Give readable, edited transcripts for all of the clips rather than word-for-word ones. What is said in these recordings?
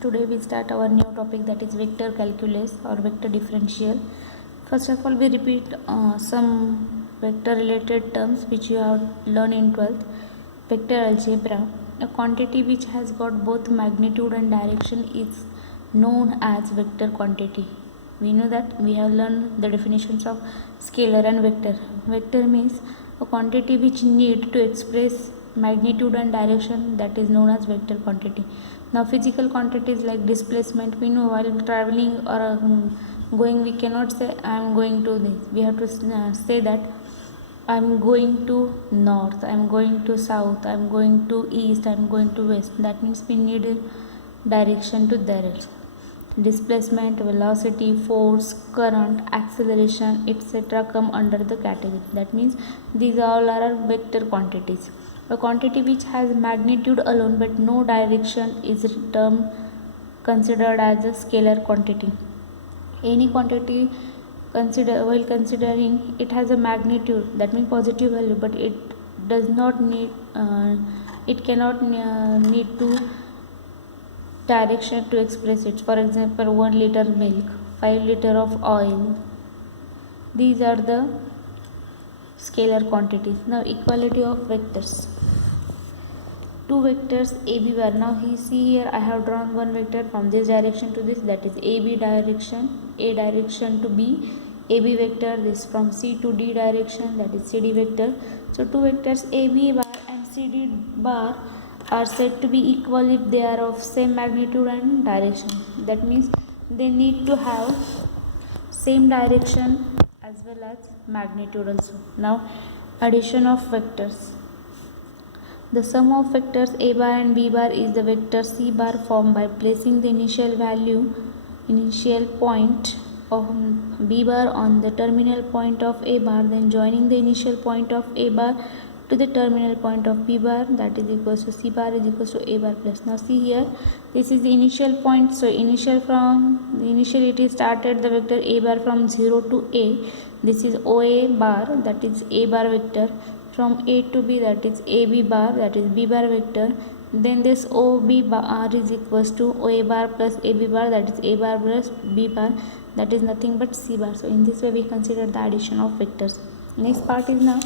Today we start our new topic, that is vector calculus or vector differential. First of all, we repeat some vector related terms which you have learned in 12th. Vector algebra. A quantity which has got both magnitude and direction is known as vector quantity. We know that we have learned the definitions of scalar and vector. Vector means a quantity which need to express magnitude and direction, that is known as vector quantity. Now physical quantities like displacement, we know while traveling or going, we cannot say I am going to this. We have to say that I am going to north, I am going to south, I am going to east, I am going to west. That means we need a direction to direction. Displacement, velocity, force, current, acceleration, etc. come under the category. That means these all are vector quantities. A quantity which has magnitude alone but no direction is term considered as a scalar quantity. Any quantity while considering it has a magnitude, that means positive value, but it does not need it cannot need to direction to express it. For example, 1 liter milk, 5 liter of oil. These are the scalar quantities. Now equality of vectors. Two vectors AB bar. Now see here I have drawn one vector from this direction to this, that is AB direction, A direction to B, AB vector. This from C to D direction, that is CD vector. So two vectors AB bar and CD bar are said to be equal if they are of same magnitude and direction. That means they need to have same direction as well as magnitude also. Now addition of vectors. The sum of vectors A bar and B bar is the vector C bar formed by placing the initial point of B bar on the terminal point of A bar, then joining the initial point of A bar to the terminal point of B bar, that is equals to C bar is equals to A bar plus. Now see here, this is the initial point. So initially it is started the vector A bar from 0 to A. This is OA bar, that is A bar vector. From A to B, that is AB bar, that is B bar vector. Then this OB bar is equals to OA bar plus AB bar, that is A bar plus B bar, that is nothing but C bar. So in this way we consider the addition of vectors. Next part is now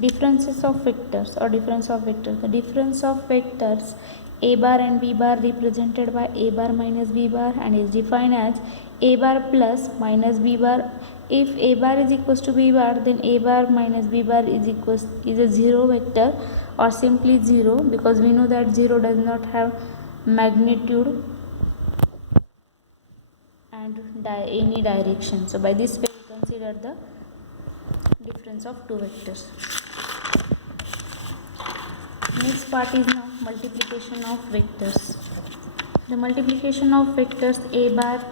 differences of vectors or difference of vectors. The difference of vectors A bar and B bar represented by A bar minus B bar and is defined as A bar plus minus B bar. If A bar is equals to B bar, then A bar minus B bar is a zero vector or simply 0, because we know that 0 does not have magnitude and any direction. So by this way we consider the difference of two vectors. Next part is now multiplication of vectors. The multiplication of vectors A bar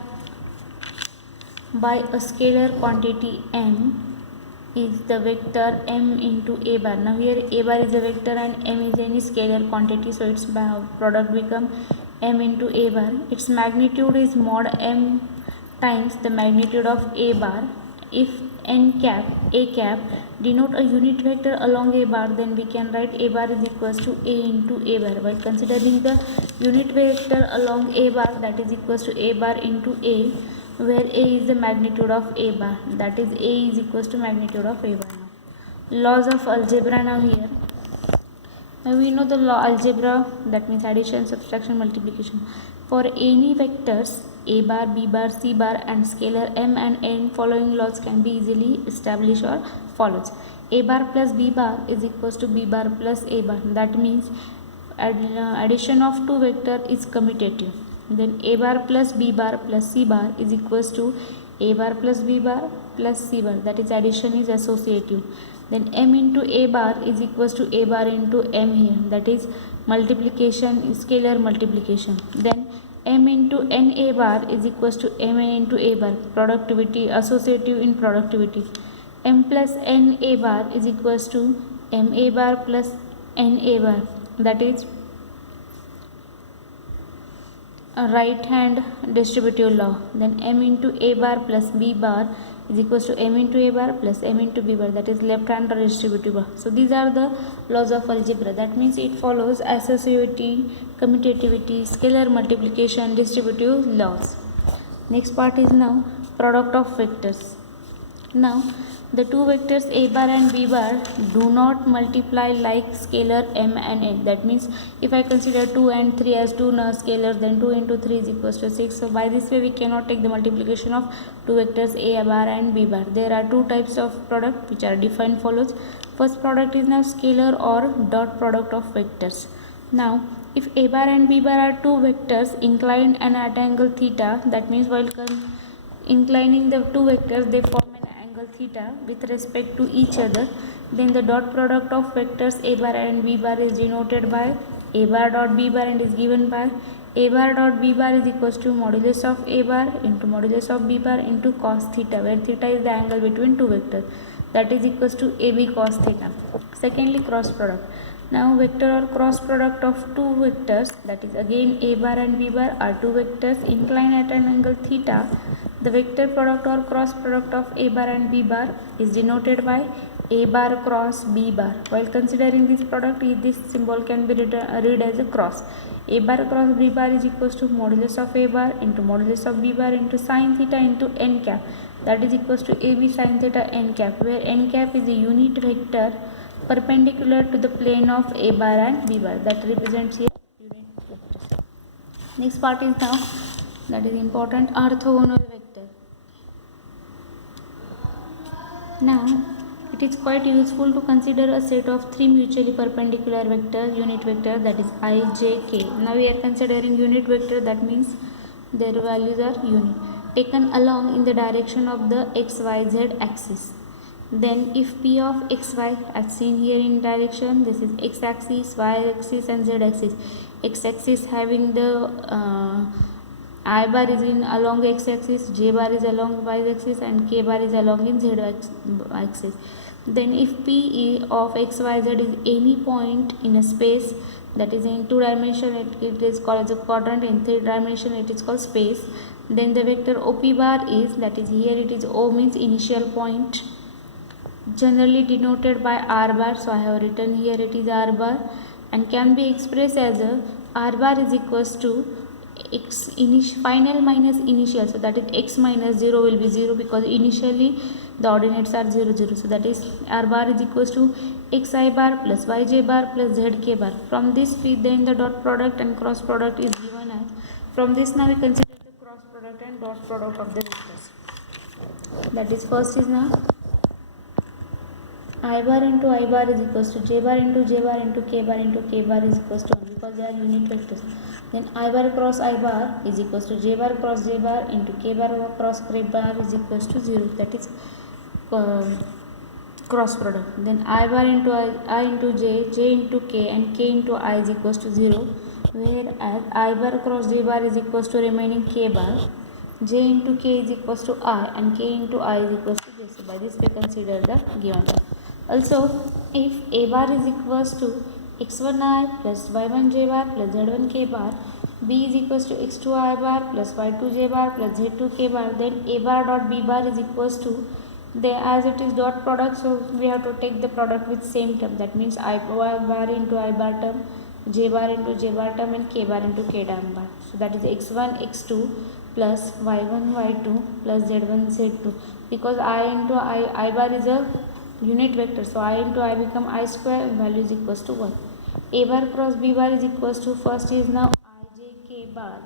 by a scalar quantity m is the vector m into A bar. Now here A bar is a vector and m is any scalar quantity, so its product become m into A bar. Its magnitude is mod m times the magnitude of A bar. If n cap A cap denote a unit vector along A bar, then we can write A bar is equals to A into A bar. While considering the unit vector along A bar, that is equals to A bar into A, where A is the magnitude of A bar, that is A is equals to magnitude of A bar. Now laws of algebra. Now here we know the law algebra, that means addition, subtraction, multiplication. For any vectors A bar, B bar, C bar and scalar m and n, following laws can be easily established or follows. A bar plus B bar is equals to B bar plus A bar. That means addition of two vector is commutative. Then A bar plus B bar plus C bar is equals to A bar plus B bar plus C bar, that is addition is associative. Then m into A bar is equals to A bar into m here, that is multiplication, scalar multiplication. Then m into n A bar is equals to m into A bar, productivity, associative in productivity. M plus n A bar is equals to m A bar plus n A bar, that is a right hand distributive law. Then m into A bar plus B bar is equals to m into a bar plus m into b bar, that is left hand redistributive bar. So these are the laws of algebra. That means it follows associativity, commutativity, scalar multiplication, distributive laws. Next part is now product of vectors. Now the two vectors a bar and b bar do not multiply like scalar m and n. That means if I consider 2 and 3 as two scalars, then 2 into 3 is equals to 6. So by this way we cannot take the multiplication of two vectors a bar and b bar. There are two types of product which are defined follows. First product is now scalar or dot product of vectors. Now if a bar and b bar are two vectors inclined and at angle theta, that means while inclining the two vectors they form an angle theta with respect to each other, then the dot product of vectors a bar and b bar is denoted by a bar dot b bar and is given by a bar dot b bar is equals to modulus of a bar into modulus of b bar into cos theta, where theta is the angle between two vectors, that is equals to ab cos theta. Secondly, cross product. Now vector or cross product of two vectors, that is again a bar and b bar are two vectors inclined at an angle theta. The vector product or cross product of a bar and b bar is denoted by a bar cross b bar. While considering this product, this symbol can be read as a cross. A bar cross b bar is equals to modulus of a bar into modulus of b bar into sine theta into n cap, that is equals to ab sine theta n cap, where n cap is a unit vector perpendicular to the plane of a bar and b bar, that represents here unit vectors. Next part is now, that is important, orthogonal vector. Now it is quite useful to consider a set of three mutually perpendicular vectors, unit vector, that is I, j, k. Now we are considering unit vector, that means their values are unit, taken along in the direction of the x, y, z axis. Then if p of xy as seen here in direction, this is x axis, y axis and z axis. X axis having the I bar is in along x axis, j bar is along y axis and k bar is along in z axis. Then if p of x, y, z is any point in a space, that is in 2 dimension it is called as a quadrant, in 3 dimension it is called space, then the vector op bar is, that is here it is o means initial point, generally denoted by r bar. So I have written here it is r bar, and can be expressed as a r bar is equals to x final minus initial. So that is x minus 0 will be 0 because initially the ordinates are 0 0. So that is r bar is equals to xi bar plus yj bar plus zk bar. From this we then the dot product and cross product is given as. From this now we consider the cross product and dot product of the vectors. That is first is now I bar into I bar is equals to j bar into k bar is equals to 1 because they are unit vectors. Then I bar cross I bar is equals to j bar cross j bar into k bar cross k bar is equals to 0. That is cross product. Then I bar into I into j into k and k into I is equals to 0. Whereas I bar cross j bar is equals to remaining k bar, j into k is equals to I and k into I is equals to j. So by this we consider the given term. Also, if a bar is equals to x1i plus y1j bar plus z1k bar, b is equals to x2i bar plus y2j bar plus z2k bar, then a bar dot b bar is equals to, as it is dot product, so we have to take the product with same term. That means I bar into I bar term, j bar into j bar term and k bar into k bar. So that is x1 x2 plus y1 y2 plus z1 z2, because I into I bar is a unit vector, so I into I become I square and value is equals to 1. A bar cross b bar is equals to, first is now I j k bar,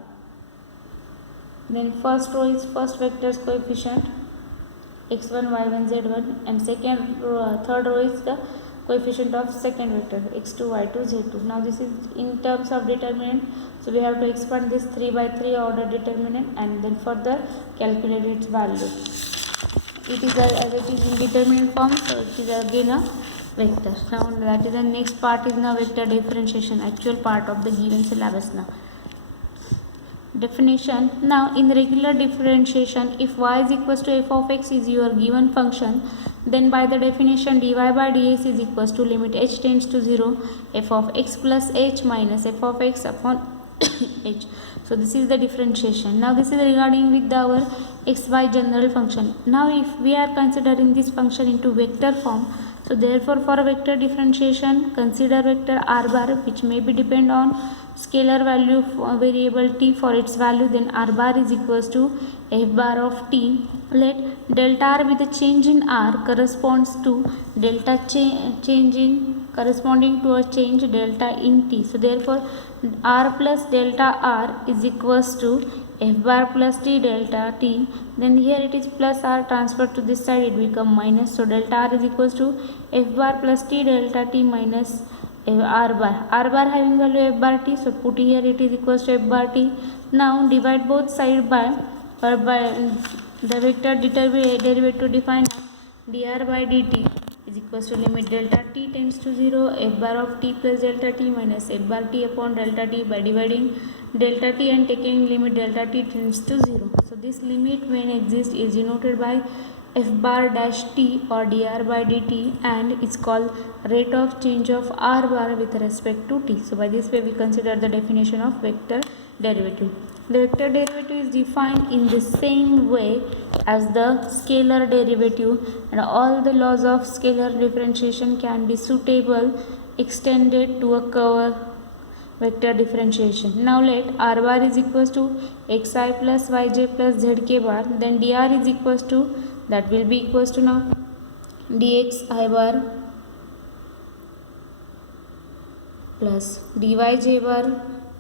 then first row is first vector's coefficient x1 y1 z1 and third row is the coefficient of second vector x2 y2 z2. Now this is in terms of determinant, so we have to expand this 3 by 3 order determinant and then further calculate its value. It is as it is in determinant form, so it is again a vector. Now that is the next part is now vector differentiation, actual part of the given syllabus. Now definition. Now in regular differentiation, if y is equals to f of x is your given function, then by the definition dy by dx is equals to limit h tends to 0 f of x plus h minus f of x upon h. So this is the differentiation. Now this is regarding with our xy general function. Now if we are considering this function into vector form, so therefore for a vector differentiation, consider vector r bar, which may be depend on scalar value variable t for its value. Then r bar is equals to f bar of t. Let delta r with a change in r corresponds to delta change in corresponding to a change delta in t. So therefore r plus delta r is equals to f bar plus t delta t. Then here it is plus r transferred to this side, it become minus. So delta r is equals to f bar plus t delta t minus r bar. R bar having value f bar t, so put here it is equals to f bar t. Now divide both side by the vector derivative defined dr by dt is equals to limit delta t tends to 0 f bar of t plus delta t minus f bar t upon delta t by dividing delta t and taking limit delta t tends to 0. So this limit when exists is denoted by f bar dash t or dr by dt, and it's called rate of change of r bar with respect to t. So by this way we consider the definition of vector derivative. The vector derivative is defined in the same way as the scalar derivative, and all the laws of scalar differentiation can be suitable extended to a cover vector differentiation. Now let r bar is equals to xi plus yj plus zk bar, then dr is equals to, that will be equals to now dx I bar plus dyj bar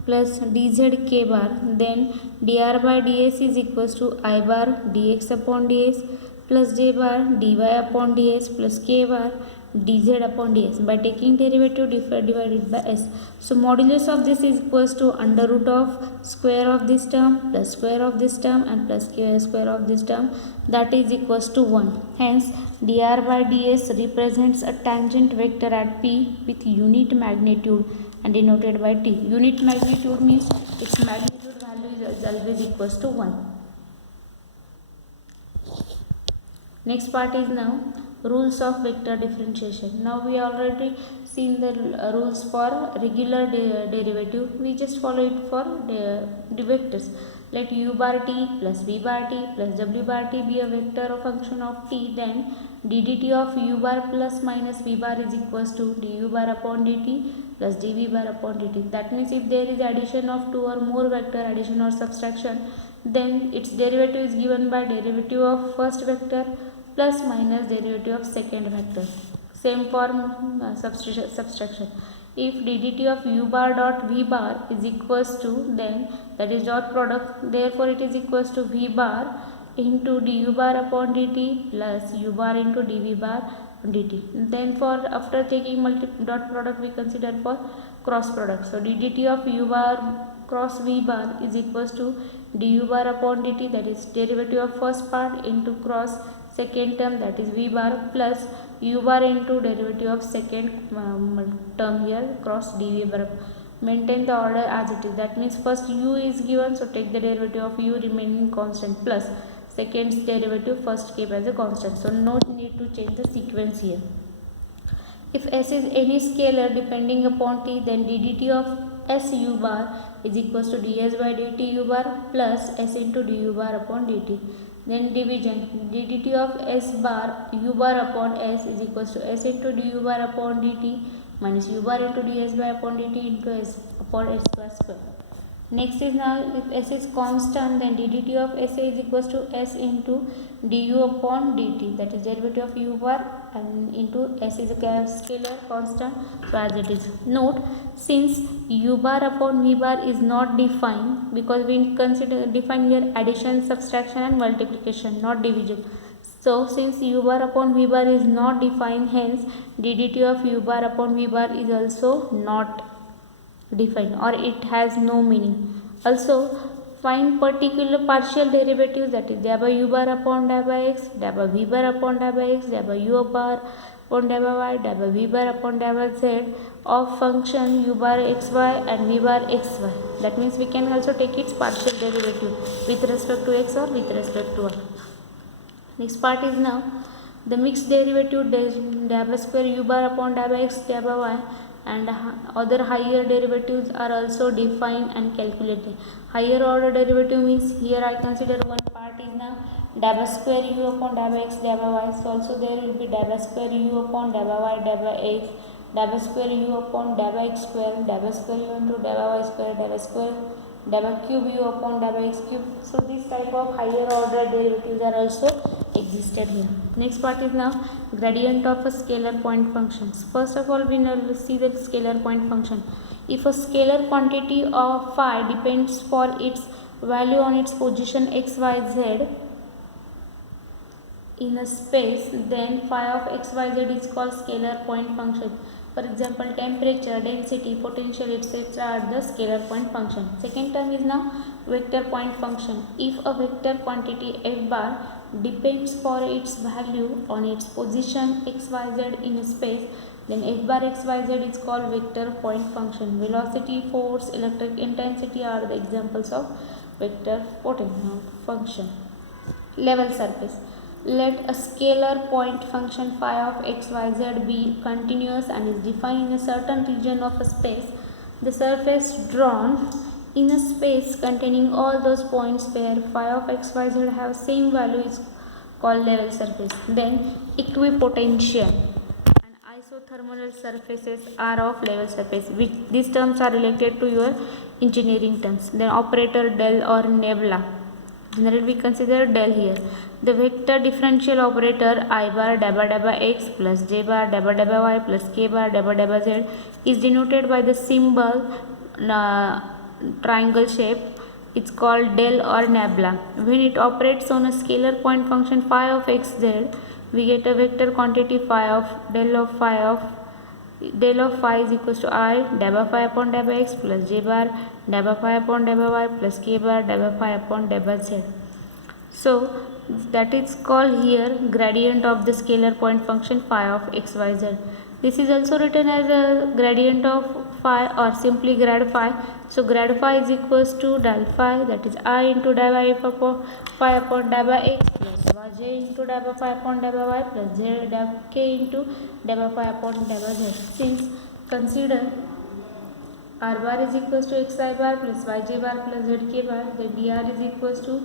plus dzk bar. Then dr by ds is equals to I bar dx upon ds plus j bar dy upon ds plus k bar dz upon ds by taking derivative divided by s. So modulus of this is equals to under root of square of this term plus square of this term and plus square of this term, that is equals to 1. Hence dr by ds represents a tangent vector at p with unit magnitude and denoted by t. Unit magnitude means its magnitude value is always equals to 1. Next part is now rules of vector differentiation. Now we already seen the rules for regular derivative. We just follow it for the vectors. Let u bar t plus v bar t plus w bar t be a vector or function of t, then ddt of u bar plus minus v bar is equals to du bar upon dt plus dv bar upon dt. That means if there is addition of two or more vector, addition or subtraction, then its derivative is given by derivative of first vector plus minus derivative of second vector. Same for subtraction. If ddt of u bar dot v bar is equals to, then that is dot product, therefore it is equals to v bar into du bar upon dt plus u bar into dv bar dt. Then for after taking dot product we consider for cross product. So ddt of u bar cross v bar is equals to du bar upon dt, that is derivative of first part into cross second term, that is v bar plus u bar into derivative of second term here cross dv bar. Maintain the order as it is. That means first u is given, so take the derivative of u remaining constant plus second derivative first keep as a constant. So no need to change the sequence here. If s is any scalar depending upon t, then ddt of s u bar is equals to ds by dt u bar plus s into du bar upon dt. Then division, ddt of s bar u bar upon s is equals to s into du bar upon dt minus u bar into ds by upon dt into s upon s square. Next is now if s is constant, then ddt of sa is equals to s into du upon dt, that is derivative of u bar and into s is a scalar constant, so as it is. Note, since u bar upon v bar is not defined, because we consider define here addition, subtraction and multiplication, not division. So since u bar upon v bar is not defined, hence ddt of u bar upon v bar is also not defined, or it has no meaning. Also find particular partial derivatives, that is d by u bar upon d by x, d by v bar upon d by x, d by u bar upon d by y, d by v bar upon d by z of function u bar xy and v bar xy. That means we can also take its partial derivative with respect to x or with respect to y. Next part is now the mixed derivative d by square u bar upon d by x, d by y and other higher derivatives are also defined and calculated. Higher order derivative means here I consider one part is now dabba square u upon dabba x dabba y. So also there will be dabba square u upon dabba y dabba x, dabba square u upon dabba x square, dabba square u into dabba y square, dabba square dabba cube u upon dabba x cube. So this type of higher order derivatives are also existed here. Next part is now gradient of a scalar point functions. First of all, we will see the scalar point function. If a scalar quantity of phi depends for its value on its position x, y, z in a space, then phi of x, y, z is called scalar point function. For example, temperature, density, potential, etc. are the scalar point function. Second term is now vector point function. If a vector quantity f bar depends for its value on its position x, y, z in a space, then f bar x, y, z is called vector point function. Velocity, force, electric intensity are the examples of vector potential function. Level surface. Let a scalar point function phi of x, y, z be continuous and is defined in a certain region of a space. The surface drawn in a space containing all those points where phi of x, y, z have same value is called level surface. Then equipotential and isothermal surfaces are of level surface, which these terms are related to your engineering terms. Then operator del or nebula. Generally we consider del here. The vector differential operator I bar dabba dabba x plus j bar dabba dabba y plus k bar dabba dabba z is denoted by the symbol triangle shape. It's called del or nebula. When it operates on a scalar point function phi of x z, we get a vector quantity phi of del of phi is equals to I dabba phi upon dabba x plus j bar dabba phi upon dabba y plus k bar dabba phi upon dabba z. So that is called here gradient of the scalar point function phi of x, y, z. This is also written as a gradient of phi or simply grad phi. So grad phi is equals to del phi, that is I into dabba phi upon dabba x plus j into dabba phi upon dabba y plus z k into dabba phi upon dabba z. Since consider r bar is equals to xi bar plus yj bar plus zk bar, then dr is equals to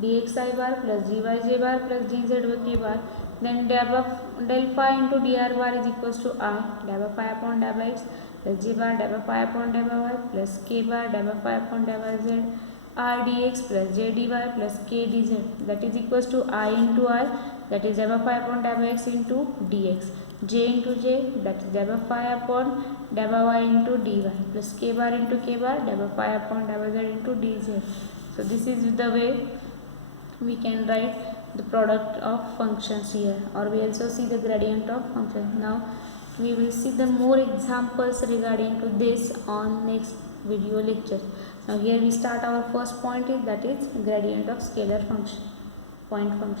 dxi bar plus dyj bar plus dzk bar, then del phi into dr bar is equals to I dabba phi upon dabba x plus j bar dabba phi upon dabba y plus k bar dabba phi upon dabba z r dx plus j dy plus k dz, that is equals to I into I, that is dabba phi upon dabba x into dx, j into j, that is dabba phi upon dabba y into dy plus k bar into k bar dabba phi upon dabba z into dz. So this is the way we can write the product of functions here, or we also see the gradient of function. Now we will see the more examples regarding to this on next video lecture. Now here we start our first point is that is gradient of scalar function point function.